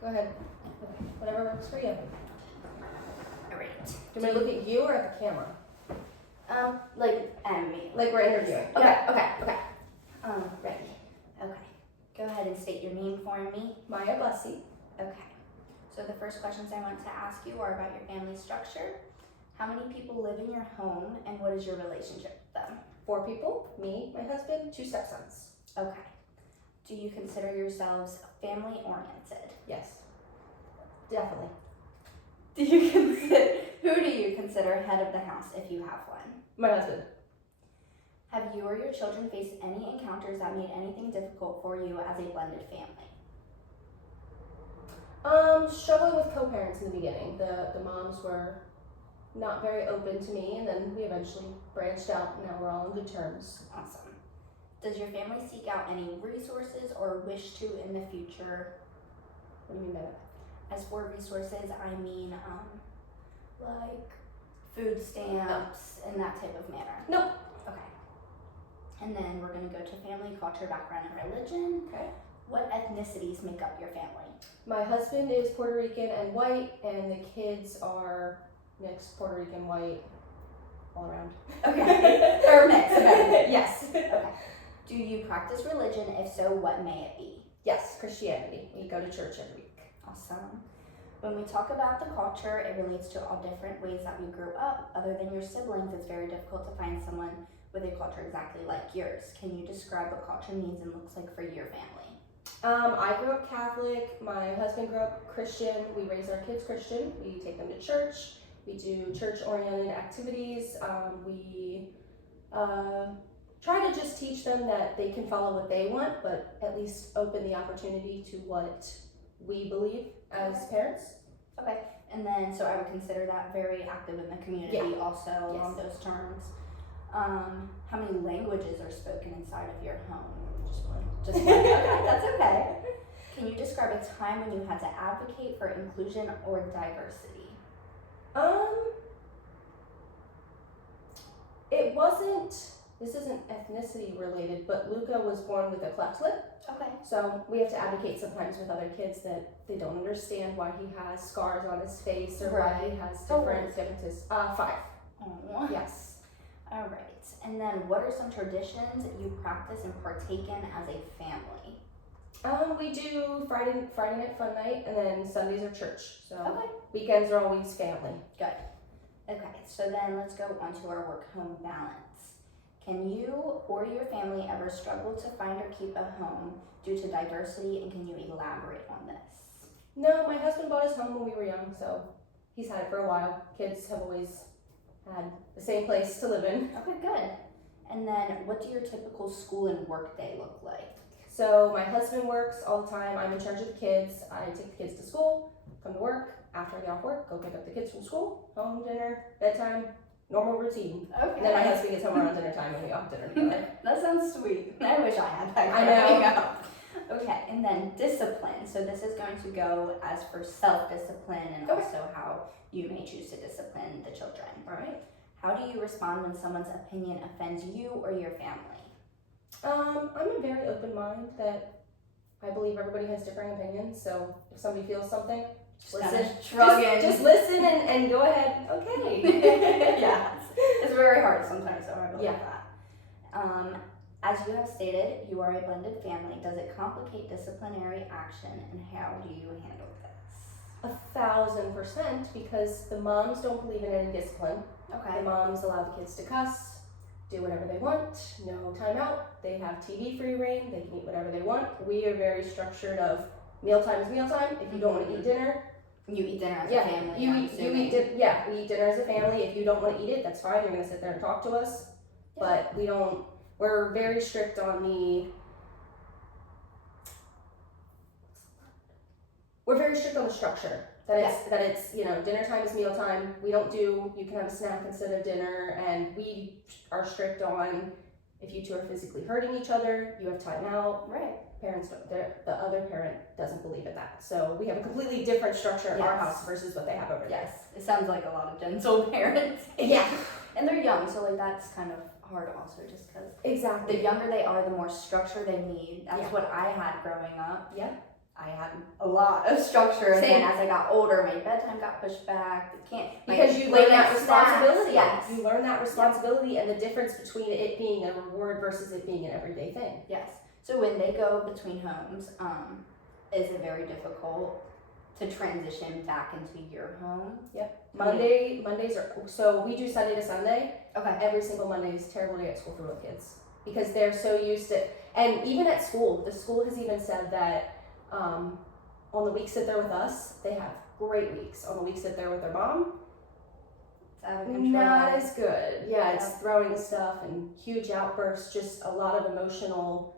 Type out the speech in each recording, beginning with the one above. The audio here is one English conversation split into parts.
Go ahead. Whatever works for you. All right. Do you want me to look at you or at the camera? And me. Like we're interviewing. Yeah. Okay. Ready. Okay. Go ahead and state your name for me. Maya Bussey. Okay. So the first questions I want to ask you are about your family structure. How many people live in your home, and what is your relationship with them? 4 people, me, my husband, 2 stepsons. Okay. Do you consider yourselves family oriented? Yes. Definitely. Who do you consider head of the house if you have one? My husband. Have you or your children faced any encounters that made anything difficult for you as a blended family? Struggling with co-parents in the beginning. The moms were not very open to me, and then we eventually branched out, and now we're all on good terms. Awesome. Does your family seek out any resources or wish to in the future? What do you mean by that? As for resources, I mean like food stamps and that type of manner. Nope. Okay. And then we're going to go to family, culture, background, and religion. Okay. What ethnicities make up your family? My husband is Puerto Rican and white, and the kids are mixed Puerto Rican, white, all around. Okay. Or mixed. Okay. Yes. Okay. Do you practice religion? If so, what may it be? Yes, Christianity. We go to church every week. Awesome. When we talk about the culture, it relates to all different ways that we grew up. Other than your siblings, it's very difficult to find someone with a culture exactly like yours. Can you describe what culture means and looks like for your family? I grew up Catholic. My husband grew up Christian. We raise our kids Christian. We take them to church. We do church-oriented activities. We try to just teach them that they can follow what they want, but at least open the opportunity to what we believe as parents. Okay. And then, so I would consider that very active in the community also along those terms. How many languages are spoken inside of your home? Just one. Just one. Okay, that's okay. Can you describe a time when you had to advocate for inclusion or diversity? It wasn't, this isn't ethnicity related, but Luca was born with a cleft lip. Okay. So we have to advocate sometimes with other kids that they don't understand why he has scars on his face or why he has different differences. 5. Aww. Yes. All right. And then what are some traditions you practice and partake in as a family? We do Friday night fun night, and then Sundays are church. So Okay. weekends are always family. Good. Okay, so then let's go on to our work-home balance. Can you or your family ever struggle to find or keep a home due to diversity, and can you elaborate on this? No, my husband bought his home when we were young, so he's had it for a while. Kids have always had the same place to live in. Okay, good. And then what do your typical school and work day look like? So my husband works all the time. I'm in charge of the kids. I take the kids to school, come to work. After I get off work, go pick up the kids from school, home, dinner, bedtime, normal routine. Okay. And then my husband gets home around dinner time and we all have dinner together. That sounds sweet. I wish I had that. I know. growing up. Okay, and then discipline. So this is going to go as for self-discipline and also how you may choose to discipline the children. All right. How do you respond when someone's opinion offends you or your family? I'm a very open mind that I believe everybody has differing opinions. So if somebody feels something, just listen and go ahead. Okay. Yeah, it's very hard sometimes, so I believe that. As you have stated, you are a blended family. Does it complicate disciplinary action, and how do you handle this? 1,000%, because the moms don't believe in any discipline. Okay. The moms allow the kids to cuss, do whatever they want, no timeout. They have TV free reign. They can eat whatever they want. We are very structured of mealtime is mealtime. If you don't want to eat dinner, you eat dinner as a family. we eat dinner as a family. If you don't want to eat it, that's fine. You're going to sit there and talk to us. Yeah. But we're very strict on the structure. That it's dinner time is meal time. We don't do, you can have a snack instead of dinner, and we are strict on if you two are physically hurting each other, you have time out. Right. Parents don't, the other parent doesn't believe in that. So we have a completely different structure in our house versus what they have over there. Yes, it sounds like a lot of gentle parents. Yeah. And they're young, so that's kind of hard also, just because exactly the younger they are, the more structure they need. That's what I had growing up. Yeah. I had a lot of structure, and Same. then as I got older, my bedtime got pushed back. Because you late learn that night responsibility. snacks, You learn that responsibility and the difference between it being a reward versus it being an everyday thing. Yes. So when they go between homes, is it very difficult to transition back into your home? Mondays are, so we do Sunday to Sunday. Okay. Every single Monday is a terrible day at school for little kids because they're so used to, and even at school, the school has even said that on the weeks that they're with us, they have great weeks. On the weeks that they're with their mom, It's out of control. not as good. Yeah, it's throwing stuff and huge outbursts, just a lot of emotional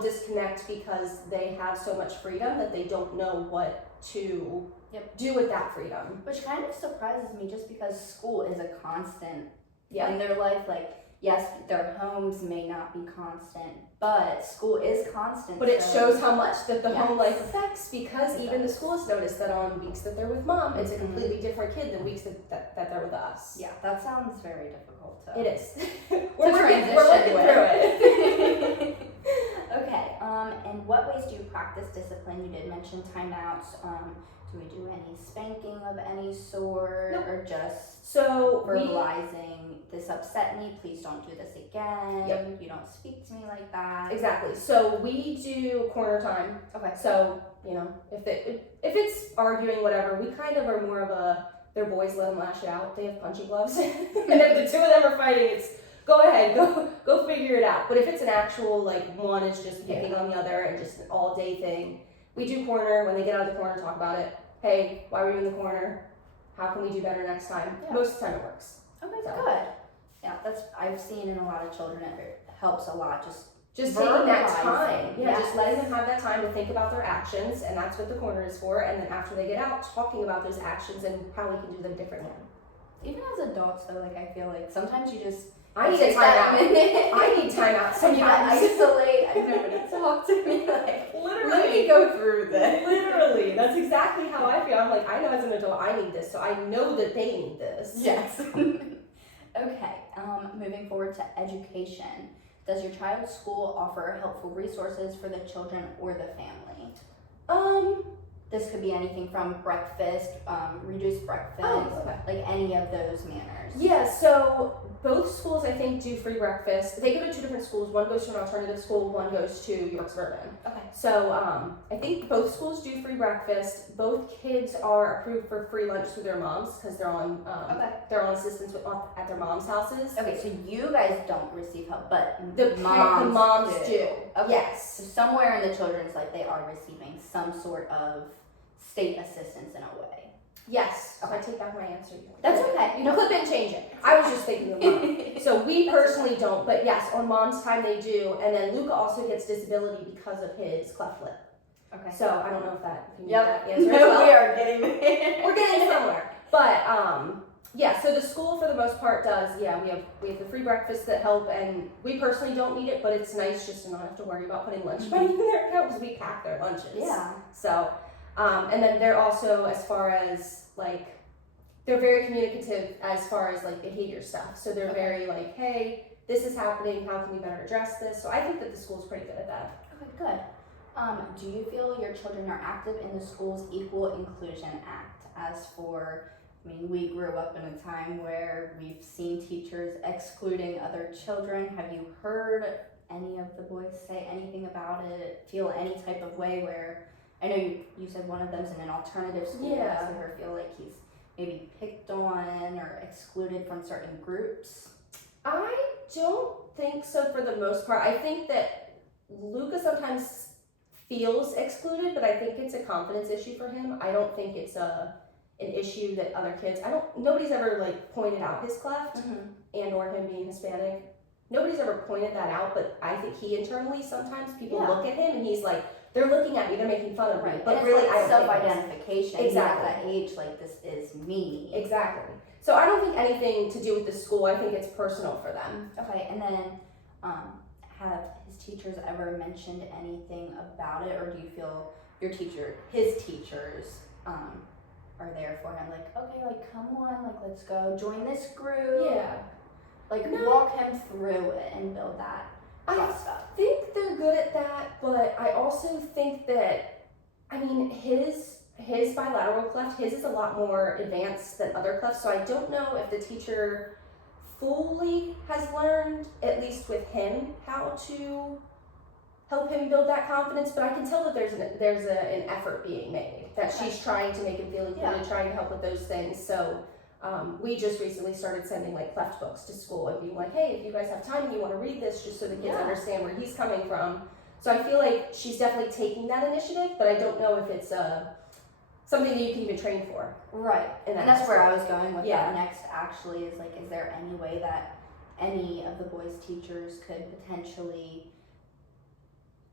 disconnect because they have so much freedom that they don't know what to do with that freedom. Which kind of surprises me just because school is a constant Yeah. in their life. Like, yes, their homes may not be constant, but school is constant. But it so- shows how much that the home Yes. life affects because It even the does. school has noticed that on weeks that they're with mom, it's a Mhm. completely different kid than weeks that they're with us. Yeah, that sounds very difficult to. It is. to we're working transition with. through it. Okay, and what ways do you practice discipline? You did mention timeouts. Do we do any spanking of any sort, Nope. or just So verbalizing, this upset me, please don't do this again, Yep. you don't speak to me like that? exactly. So we do corner time. Okay. So if it's arguing, whatever, we kind of are more of a they're boys, let them lash out. They have punching gloves, and if the two of them are fighting, it's go ahead, go figure it out. But if it's an actual one is just picking on the other and just an all day thing, we do corner. When they get out of the corner, talk about it. Hey, why were you in the corner? How can we do better next time? Yeah. Most of the time it works. Okay, So. good. Yeah, I've seen in a lot of children it helps a lot. Just taking that Verbalizing, time, yes. just letting them have that time to think about their actions, and that's what the corner is for. And then after they get out, talking about those actions and how we can do them differently. Even as adults, though, I feel like sometimes you just I need a take that timeout. minute. I need timeout And you sometimes. isolate. I nobody talk to me. Like, Literally. let me go through this. Literally, that's exactly how I feel. I'm like, I know as an adult I need this, so I know that they need this. Yes. Okay. Moving forward to education. Does your child's school offer helpful resources for the children or the family? This could be anything from breakfast, reduced breakfast, okay. like any of those manners. Yeah, so both schools I think do free breakfast. They go to two different schools. One goes to an alternative school, one goes to York Suburban. Okay. So I think both schools do free breakfast. Both kids are approved for free lunch through their moms because they're on Okay. they're on assistance at their moms' houses. Okay, so you guys don't receive help, but The moms do. Okay. Yes. So somewhere in the children's life, they are receiving some sort of state assistance in a way. Yes. So I take back my answer. That's okay. You know, clip and change it. I was just thinking of mom. So we personally don't, but yes, on mom's time they do. And then Luca also gets disability because of his cleft lip. Okay. So I don't know if you need Yep. that answer as No, well. we are getting there. We're getting somewhere. But yeah, so the school for the most part does, we have the free breakfast that help, and we personally don't need it, but it's nice just to not have to worry about putting lunch money in their account because we pack their lunches. Yeah. So, and then they're also, as far as they're very communicative as far as behavior stuff. So they're very hey, this is happening, how can we better address this? So I think that the school's pretty good at that. Okay, good. Do you feel your children are active in the school's Equal Inclusion Act? As for, we grew up in a time where we've seen teachers excluding other children. Have you heard any of the boys say anything about it? Feel any type of way where, I know you said one of them's in an alternative school. Yeah. Does ever feel like he's maybe picked on or excluded from certain groups? I don't think so for the most part. I think that Luca sometimes feels excluded, but I think it's a confidence issue for him. I don't think it's an issue that other kids, nobody's ever pointed out his cleft and or him being Hispanic. Nobody's ever pointed that out, but I think he internally, sometimes people look at him and he's like, they're looking at me, they're making fun of me. Right. But and really, it's I don't think it is. self-identification. Exactly. At that age, this is me. Exactly. So I don't think anything to do with the school. I think it's personal for them. Okay, and then have his teachers ever mentioned anything about it, or do you feel his teachers are there for him? Okay, come on, let's go join this group. Yeah. Walk him through it and build that trust up. I think that they're good at that, but I also think that, I mean, his bilateral cleft, his is a lot more advanced than other clefts, so I don't know if the teacher fully has learned, at least with him, how to help him build that confidence, but I can tell that there's an effort being made, that she's trying to make him feel included, trying to help with those things. So we just recently started sending like cleft books to school and being like, hey, if you guys have time and you want to read this, just so the kids understand where he's coming from. So I feel like she's definitely taking that initiative, but I don't know if it's something that you can even train for. Right. And that's where I was going with that next, actually, is like, is there any way that any of the boys' teachers could potentially,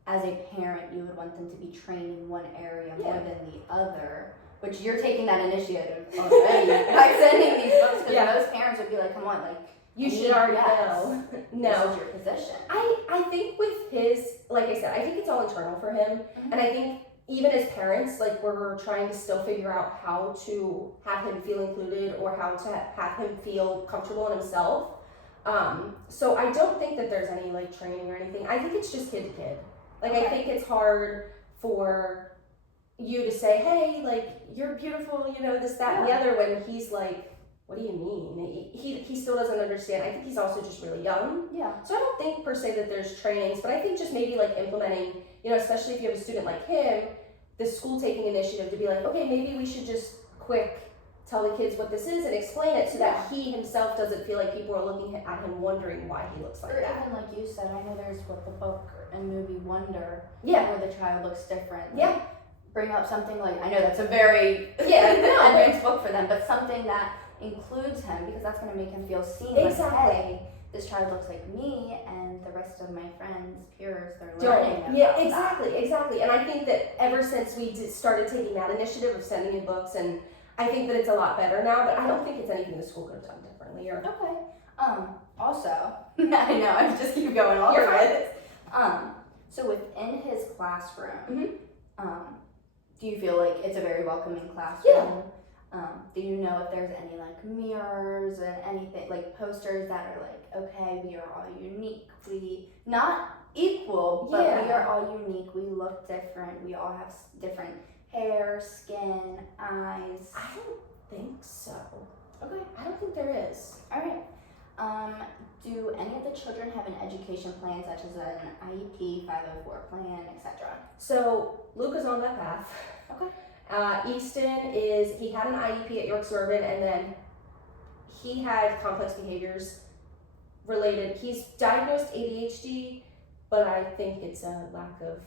as a parent, you would want them to be trained in one area more than the other, which you're taking that initiative already by sending these books, because most parents would be like, come on, like, you should already know. No. This is your position. I think with his, like I said, I think it's all internal for him, and I think even as parents, like, we're trying to still figure out how to have him feel included or how to have him feel comfortable in himself. So I don't think that there's any like training or anything. I think it's just kid to kid. Like, I think it's hard for you to say, hey, like, you're beautiful, you know, this, that, and the other, when he's like, what do you mean? He still doesn't understand. I think he's also just really young. Yeah. So I don't think per se that there's trainings, but I think just maybe like implementing, you know, especially if you have a student like him, the school taking initiative to be like, okay, maybe we should just quick tell the kids what this is and explain it so that he himself doesn't feel like people are looking at him wondering why he looks like or that. even like you said, I know there's what the book and movie Wonder, Yeah. where the child looks different. Yeah. Bring up something like, I know that's a very advanced book for them, but something that includes him, because that's going to make him feel seen. Exactly. Like, hey, this child looks like me, and the rest of my friends, peers, they're learning about exactly. And I think that ever since we started taking that initiative of sending in books, and I think that it's a lot better now, but I don't think it's anything the school could have done differently. Or also, I know, I just keep going all over this. So within his classroom, do you feel like it's a very welcoming classroom? Do you know if there's any like mirrors and anything, like posters that are like, okay, we are all unique, we not equal, but we are all unique, we look different, we all have different hair, skin, eyes? I don't think so. Okay. I don't think there is. All right. Do any of the children have an education plan, such as an IEP, 504 plan, etc.? So Luke is on that path. Okay. Easton he had an IEP at York Suburban, and then he had complex behaviors related. He's diagnosed ADHD, but I think it's a lack of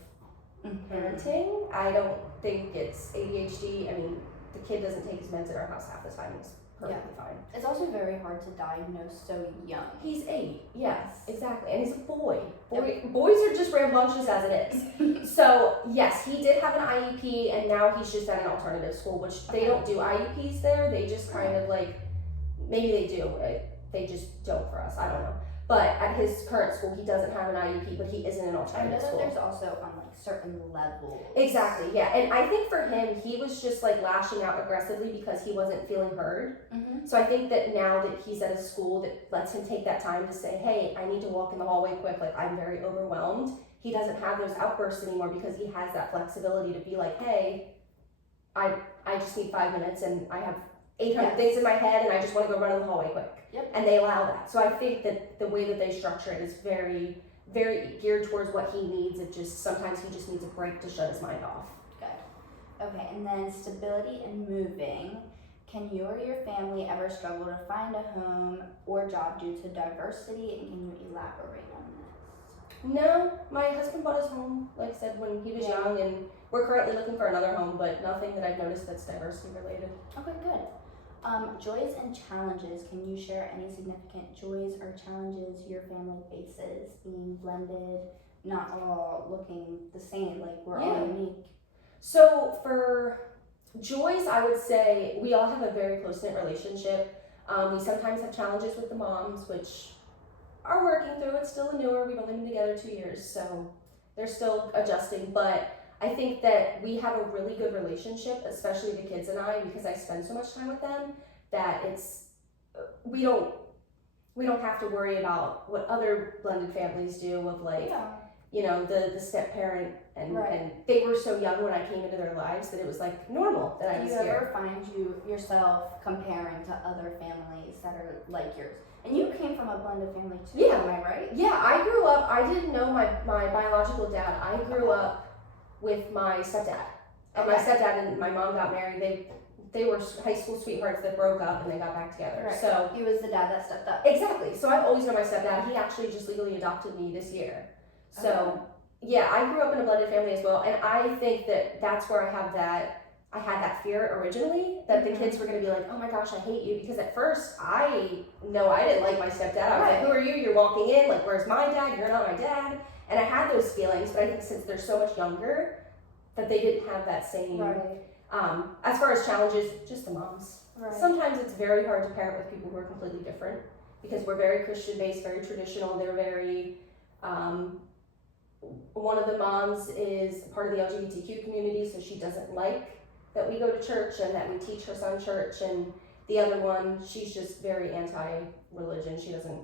parenting. I don't think it's ADHD. I mean, the kid doesn't take his meds at our house half the time. It's perfectly fine. It's also very hard to diagnose so young. He's 8. Yes, exactly. And he's a boy. Boys are just rambunctious as it is. So, yes, he did have an IEP, and now he's just at an alternative school, which they don't do IEPs there. They just kind of like, maybe they do. They just don't for us. I don't know. But at his current school, he doesn't have an IEP, but he is in an alternative school. There's also like certain levels. Exactly, yeah. And I think for him, he was just like lashing out aggressively because he wasn't feeling heard. So I think that now that he's at a school that lets him take that time to say, hey, I need to walk in the hallway quick, like I'm very overwhelmed, he doesn't have those outbursts anymore because he has that flexibility to be like, hey, I just need 5 minutes and I have 800 things in my head and I just want to go run in the hallway quick. And they allow that. So I think that the way that they structure it is very, very geared towards what he needs. It just, sometimes he just needs a break to shut his mind off. Good. Okay, and then stability and moving. Can you or your family ever struggle to find a home or job due to diversity, and can you elaborate on this? No, my husband bought his home, like I said, when he was young, and we're currently looking for another home, but nothing that I've noticed that's diversity related. Okay, good. Joys and challenges. Can you share any significant joys or challenges your family faces being blended, not all looking the same, like we're all unique? So for joys, I would say we all have a very close-knit relationship. We sometimes have challenges with the moms, which are working through. It's still newer. We've only been together 2 years, so they're still adjusting. But I think that we have a really good relationship, especially the kids and I, because I spend so much time with them, that we don't have to worry about what other blended families do of like, you know, the step parent, and Right. and they were so young when I came into their lives that it was like normal that I Do was you here. ever find yourself comparing to other families that are like yours? And you came from a blended family too, Yeah. am I right? Yeah, I grew up, I didn't know my biological dad. I grew up with my stepdad. And my Okay. stepdad and my mom got married. They were high school sweethearts that broke up and they got back together. Right. So He was the dad that stepped up. exactly. So I've always known my stepdad. He actually just legally adopted me this year. So yeah, I grew up in a blended family as well, and I think that that's where I had that fear originally that the kids were going to be like, oh my gosh, I hate you, because at first I didn't like my stepdad. I was like, who are you? You're walking in, like, where's my dad? You're not my dad. And I had those feelings, but I think since they're so much younger, that they didn't have that same. Right. As far as challenges, just the moms. Right. Sometimes it's very hard to parent with people who are completely different, because we're very Christian based, very traditional. They're very. One of the moms is part of the LGBTQ community, so she doesn't like that we go to church and that we teach her son church. And the other one, she's just very anti-religion. She doesn't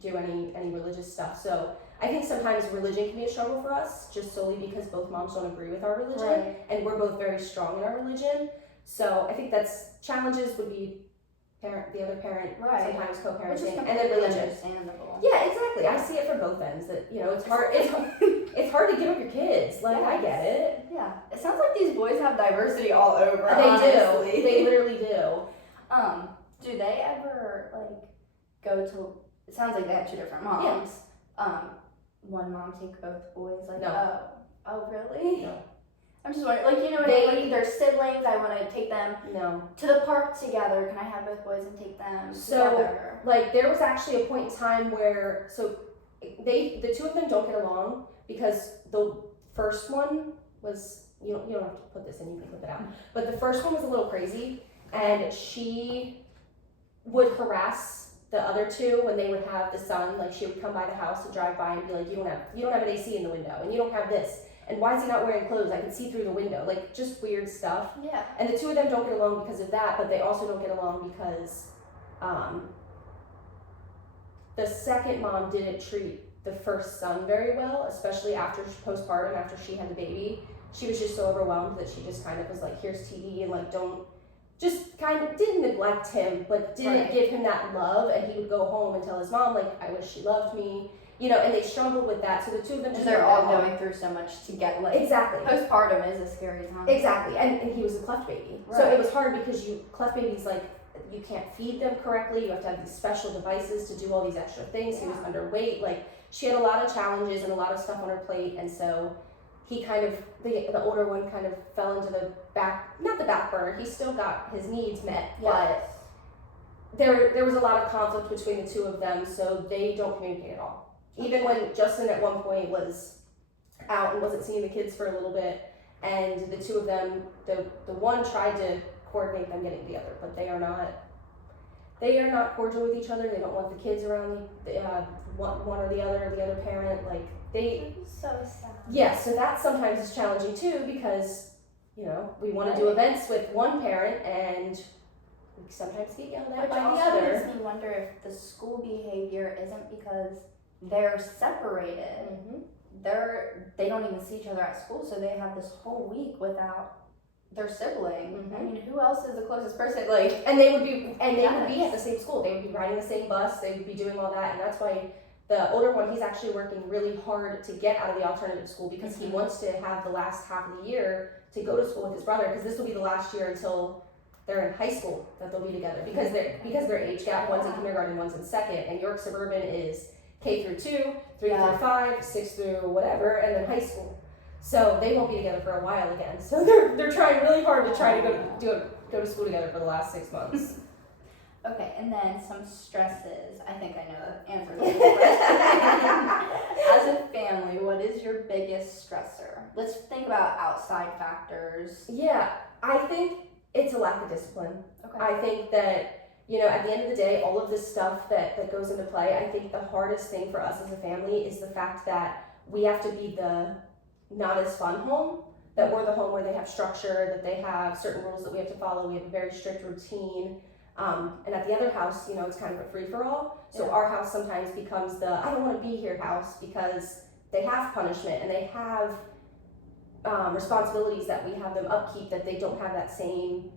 do any religious stuff. So I think sometimes religion can be a struggle for us, just solely because both moms don't agree with our religion, Right. and we're both very strong in our religion. So I think that's challenges would be the other parent, Right. sometimes Which is co-parenting, and then completely religion. understandable. Yeah, exactly. I see it from both ends. That, you know, it's hard. It's hard to get over your kids. Like, I get it. Yeah. It sounds like these boys have diversity all over. They honestly. do. They literally do. Do they ever like go to? It sounds like they have two different moms. One mom take both boys. Like, No. Oh, really? No. I'm just wondering, like, you know what I mean? Like, they're siblings. I want to take them No. to the park together. Can I have both boys and take them So, together? like, there was actually a point in time where, the two of them don't get along, because the first one was, you don't have to put this in, you can clip it out, but the first one was a little crazy, and she would harass the other two when they would have the sun. Like, she would come by the house and drive by and be like, you don't have an AC in the window, and you don't have this, and why is he not wearing clothes? I can see through the window. Like, just weird stuff. Yeah. And the two of them don't get along because of that, but they also don't get along because the second mom didn't treat the first son very well, especially after postpartum, after she had the baby. She was just so overwhelmed that she just kind of was like, here's TV, and like, didn't neglect him, but didn't Right. give him that love. And he would go home and tell his mom, like, I wish she loved me, you know, and they struggled with that. So the two of them Because just they're don't all get along. going through so much to get like Exactly. postpartum is a scary time. Exactly, and he was a cleft baby. So Right. it was hard because cleft babies, like, you can't feed them correctly. You have to have these special devices to do all these extra things. He was Yeah. underweight. Like, she had a lot of challenges and a lot of stuff on her plate, and so he kind of, the older one kind of fell into not the back burner. He still got his needs met, Yes. but there was a lot of conflict between the two of them, so they don't communicate at all. Even when Justin at one point was out and wasn't seeing the kids for a little bit, and the two of them, the one tried to coordinate them getting together, but they are not cordial with each other. They don't want the kids around one or the other parent. Like, they, So sad. yeah, so that sometimes is challenging too, because, you know, we want to do Right. events with one parent and we sometimes get yelled at Which by the also other. makes me wonder if the school behavior isn't because they're separated. Mhm. They don't even see each other at school, so they have this whole week without their sibling. I Mhm. mean, who else is the closest person? Like, And they would be at Yes. the same school. They would be riding the same bus. They would be doing all that, and that's why the older one, he's actually working really hard to get out of the alternative school, because he Mhm. wants to have the last half of the year to go to school with his brother, because this will be the last year until they're in high school that they'll be together, because their age gap, one's in kindergarten, one's in second, and York Suburban is K through 2, 3 Yeah. through 5, 6 through whatever, and then high school. So they won't be together for a while again. So they're trying really hard to try to go to school together for the last 6 months. okay, and then some stresses. I think I know the answer to this question. As a family, what is your biggest stressor? Let's think about outside factors. Yeah, I think it's a lack of discipline. Okay. I think that, you know, at the end of the day, all of this stuff that goes into play, I think the hardest thing for us as a family is the fact that we have to be the not as fun home, that we're the home where they have structure, that they have certain rules that we have to follow, we have a very strict routine. And at the other house, you know, it's kind of a free-for-all. So Yeah. our house sometimes becomes the I don't want to be here house, because have punishment and they have responsibilities that we have them upkeep, that they don't have that same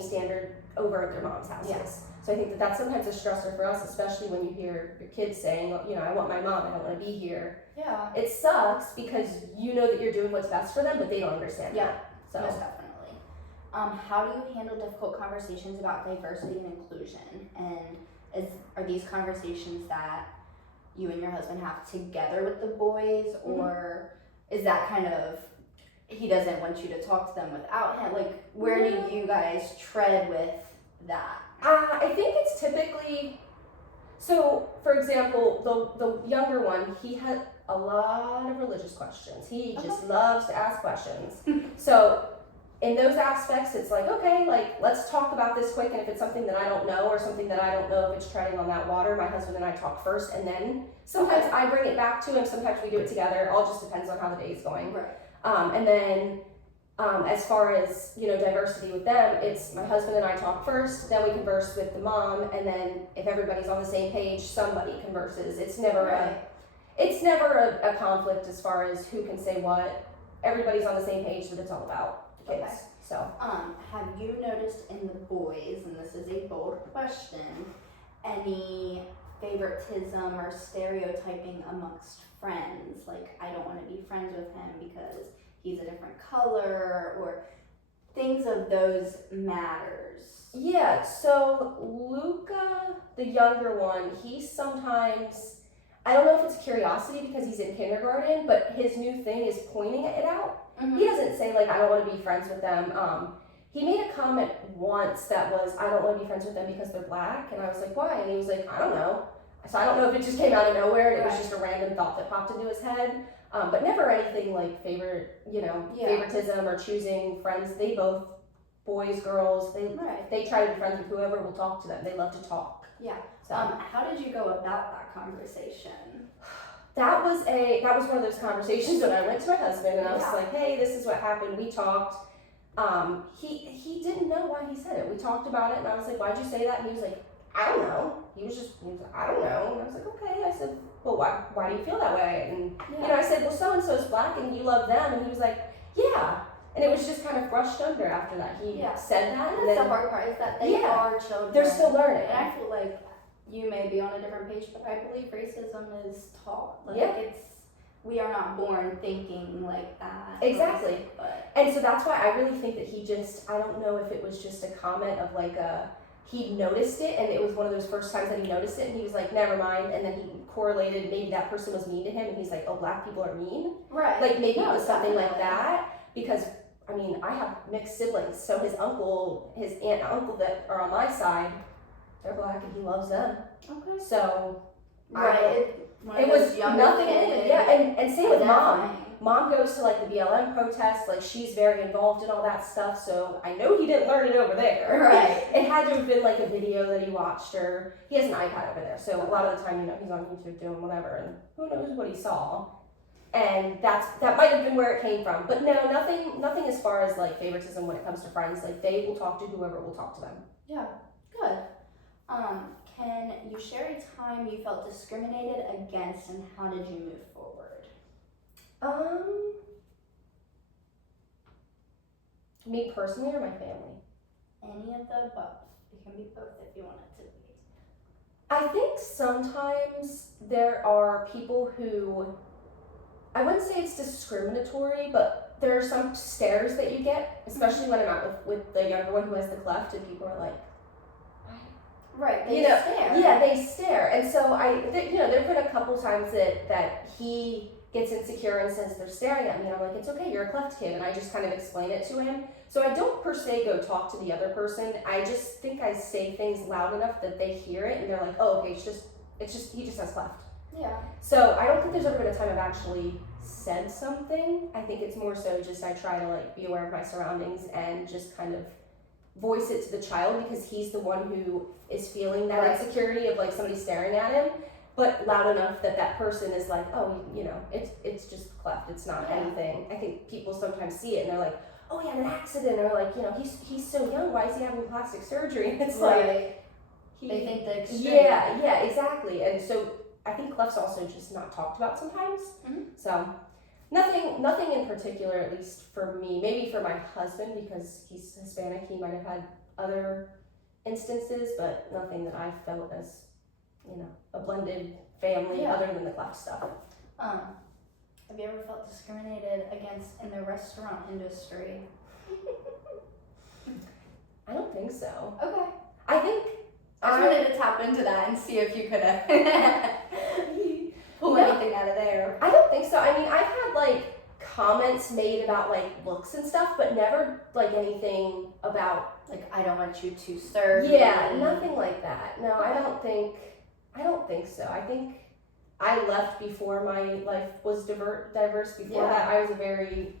standard over at their mom's houses. Yeah. So I think that that's sometimes a stressor for us, especially when you hear your kids saying, you know, I want my mom, I don't want to be here. Yeah. It sucks because you know that you're doing what's best for them, but they don't understand Yeah. that. So Most definitely. How do you handle difficult conversations about diversity and inclusion? And are these conversations that you and your husband have together with the boys, or is that kind of he doesn't want you to talk to them without him? Like, where do you guys tread with that? I think it's typically, so for example, the younger one, he had a lot of religious questions. He just loves to ask questions. So in those aspects, it's like, okay, like, let's talk about this quick, and if it's something that I don't know or something that I don't know if it's treading on that water, my husband and I talk first, and then sometimes I bring it back to him, sometimes we do it together. It all just depends on how the day is going. Right. And then as far as, you know, diversity with them, it's my husband and I talk first, then we converse with the mom, and then if everybody's on the same page, somebody converses. It's never a conflict as far as who can say what. Everybody's on the same page that it's all about the kids. Okay. So Have you noticed in the boys, and this is a bold question, any favoritism or stereotyping amongst friends? Like, I don't want to be friends with him because he's a different color, or things of those matters. yeah, so Luca, the younger one, he sometimes, I don't know if it's curiosity because he's in kindergarten, but his new thing is pointing it out. Mm-hmm. He doesn't say, like, I don't want to be friends with them. He made a comment once that was, I don't want to be friends with them because they're black. And I was like, why? And he was like, I don't know. So I don't know if it just came out of nowhere and it was just a random thought that popped into his head. But never anything like favoritism or choosing friends. They both, boys, girls, they try to be friends with whoever will talk to them. They love to talk. Yeah. So How did you go about that conversation? that was one of those conversations when I went to my husband and I was like, hey, this is what happened. We talked. He didn't know why he said it. We talked about it and I was like, why'd you say that? And he was like, I don't know. He was like, I don't know. And I was like, okay. I said, well, why do you feel that way? And you know, I said, well, so-and-so's black and you love them. And he was like, yeah. And it was just kind of brushed under after that. He said that. And that's the hard part, is that they are children. They're still learning. And I feel like you may be on a different page, but I believe racism is taught. Like, we are not born thinking like that. Exactly. But and so that's why I really think that he just, I don't know if it was just a comment of like he noticed it and it was one of those first times that he noticed it and he was like, never mind. And then he correlated maybe that person was mean to him and he's like, oh, black people are mean. Right. Like maybe it was something like that, because I mean, I have mixed siblings. So his aunt and uncle that are on my side, they're black and he loves them. Okay. So it was nothing. And same with mom. Definitely. Mom goes to like the BLM protests, like she's very involved in all that stuff, so I know he didn't learn it over there. Right. It had to have been like a video that he watched, or he has an iPad over there, so a lot of the time, you know, he's on YouTube doing whatever, and who knows what he saw. And that might have been where it came from. But no, nothing as far as like favoritism when it comes to friends. Like they will talk to whoever will talk to them. Yeah, good. Can you share a time you felt discriminated against and how did you move forward? Me personally or my family? Any of the above. It can be both if you want it to be. I think sometimes there are people who, I wouldn't say it's discriminatory, but there are some stares that you get, especially when I'm out with the younger one who has the cleft, and people are like, right, they stare. Yeah, they stare. And so there've been a couple times that he gets insecure and says they're staring at me, and I'm like, it's okay, you're a cleft kid, and I just kind of explain it to him. So I don't per se go talk to the other person. I just think I say things loud enough that they hear it and they're like, oh, okay, it's just he just has cleft. Yeah. So I don't think there's ever been a time I've actually said something. I think it's more so just I try to like be aware of my surroundings and just kind of voice it to the child, because he's the one who is feeling that insecurity of like somebody staring at him, but loud enough that that person is like, oh, you know, it's just cleft, it's not anything. I think people sometimes see it and they're like, oh, he had an accident, or like, you know, he's so young, why is he having plastic surgery? And it's like they think the extreme. Yeah, exactly. And so I think clef's also just not talked about sometimes. Mhm. So nothing in particular, at least for me. Maybe for my husband, because he's Hispanic, he might have had other instances, but nothing that I felt as, a blended family Yeah. other than the cleft stuff. Have you ever felt discriminated against in the restaurant industry? I don't think so. Okay. I think I just wanted to tap into that and see if you could pull No. anything out of there. I don't think so. I mean, I've had like comments made about like looks and stuff, but never like anything about Like, I don't want you to serve yeah, me. nothing like that. No, I Okay. don't think so. I think I left before my life was diverse. Before Yeah. that, I was a very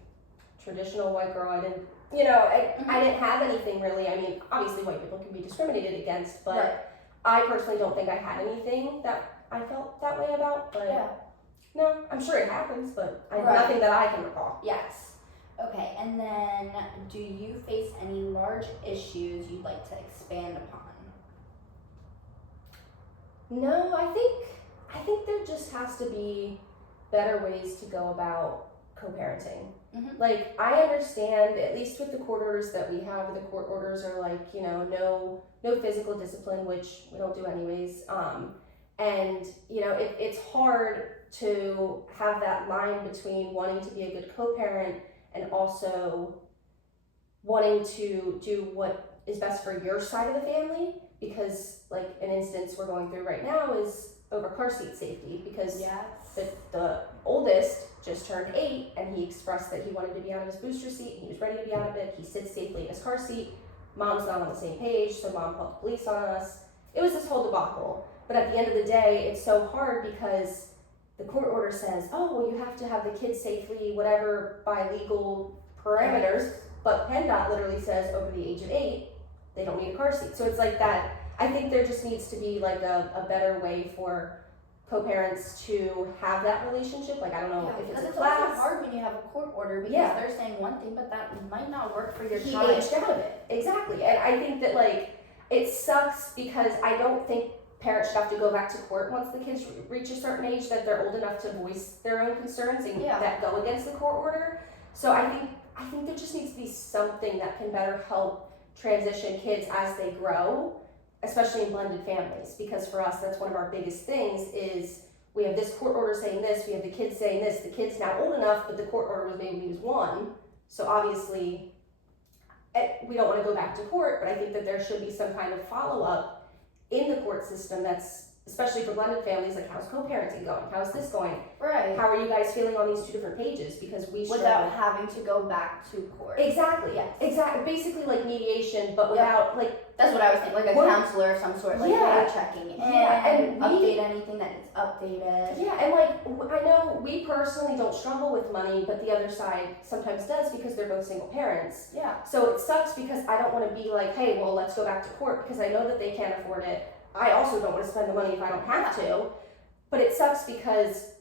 traditional white girl. I didn't, I didn't have anything really. I mean, obviously white people can be discriminated against, but Right. I personally don't think I had anything that I felt that way about. But Yeah. no, I'm sure it happens, but Right. nothing that I can recall. Yes. Okay, and then do you face any large issues you'd like to expand upon? No, I think there just has to be better ways to go about co-parenting. Mhm. Like, I understand, at least with the court orders that we have, the court orders are like, no physical discipline, which we don't do anyways. And it's hard to have that line between wanting to be a good co-parent and also wanting to do what is best for your side of the family, because like an instance we're going through right now is over car seat safety, because Yes. the oldest just turned 8 and he expressed that he wanted to be out of his booster seat and he was ready to be out of it. He sits safely in his car seat. Mom's not on the same page, so mom called the police on us. It was this whole debacle. But at the end of the day, it's so hard because the court order says, oh, well, you have to have the kids safely, whatever, by legal parameters. But PennDOT literally says over the age of 8, they don't need a car seat. So it's like that. I think there just needs to be like a better way for co-parents to have that relationship. Like, I don't know if it's because a it's also class. hard when you have a court order because Yeah. they're saying one thing, but that might not work for your He child. aged out of it. Exactly. And I think that like it sucks because I don't think parents should have to go back to court once the kids reach a certain age that they're old enough to voice their own concerns and Yeah. that go against the court order. So I think there just needs to be something that can better help transition kids as they grow, especially in blended families, because for us that's one of our biggest things is we have this court order saying this, we have the kids saying this, the kid's now old enough, but the court order was maybe when he was 1, so obviously we don't want to go back to court, but I think that there should be some kind of follow-up in the court system that's, especially for blended families, like how's co-parenting going, how's this going, Right. how are you guys feeling on these 2 different pages, because we should Without having to go back to court. exactly, Yes. exactly, basically like mediation, but without like That's what I was thinking, like a We're- counselor of some sort, like Yeah. they're checking in, Yeah, and we- update anything that needs updated. yeah, and like I know we personally don't struggle with money, but the other side sometimes does because they're both single parents. Yeah. So it sucks because I don't want to be like, hey, well, let's go back to court because I know that they can't afford it. I also don't want to spend the money if I don't have to. But it sucks because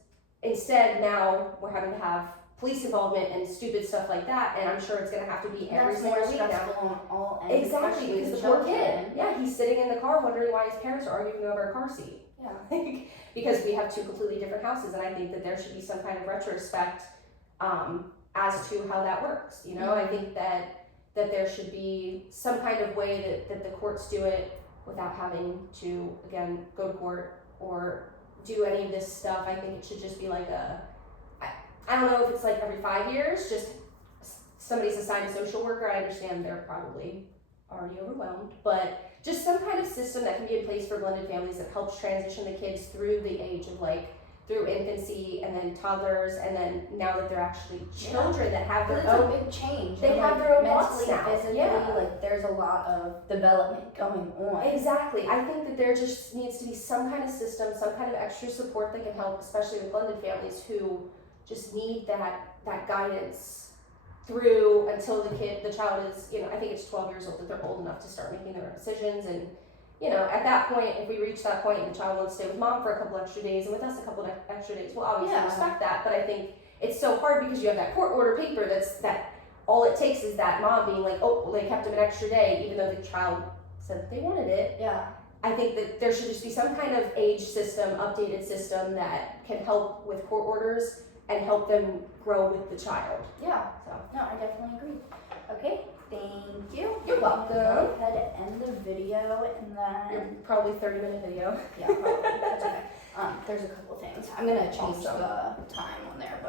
instead now we're having to have police involvement and stupid stuff like that, and I'm sure it's going to have to be every That's single more week now. stressful on all ends. Exactly, especially because with the poor children. kid, yeah, he's sitting in the car wondering why his parents are arguing over a car seat. Yeah. Because we have 2 completely different houses, and I think that there should be some kind of retrospect as to how that works. I think that there should be some kind of way that the courts do it without having to, again, go to court or do any of this stuff. I think it should just be like I don't know if it's like every 5 years, just somebody's assigned a social worker. I understand they're probably already overwhelmed, but just some kind of system that can be in place for blended families that helps transition the kids through the age of through infancy and then toddlers, and then now that they're actually children that have But their it's own. a big change. They and, have their own mentally, thoughts now. physically, Yeah. like there's a lot of development going on. Exactly. I think that there just needs to be some kind of system, some kind of extra support that can help, especially with blended families who just need that guidance through until the child is, I think it's 12 years old that they're old enough to start making their own decisions. And, at that point, if we reach that point and the child wants to stay with mom for a couple extra days and with us a couple extra days, we'll obviously Yeah. respect that. But I think it's so hard because you have that court order paper that all it takes is that mom being like, oh, well, they kept him an extra day, even though the child said that they wanted it. Yeah. I think that there should just be some kind of age system, updated system that can help with court orders and help them grow with the child. Yeah. So No, I definitely agree. Okay, thank you. You're welcome. Go ahead and end the video and you're then probably 30-minute video. yeah, probably. That's okay. There's a couple things. I'm gonna change Awesome. the time on there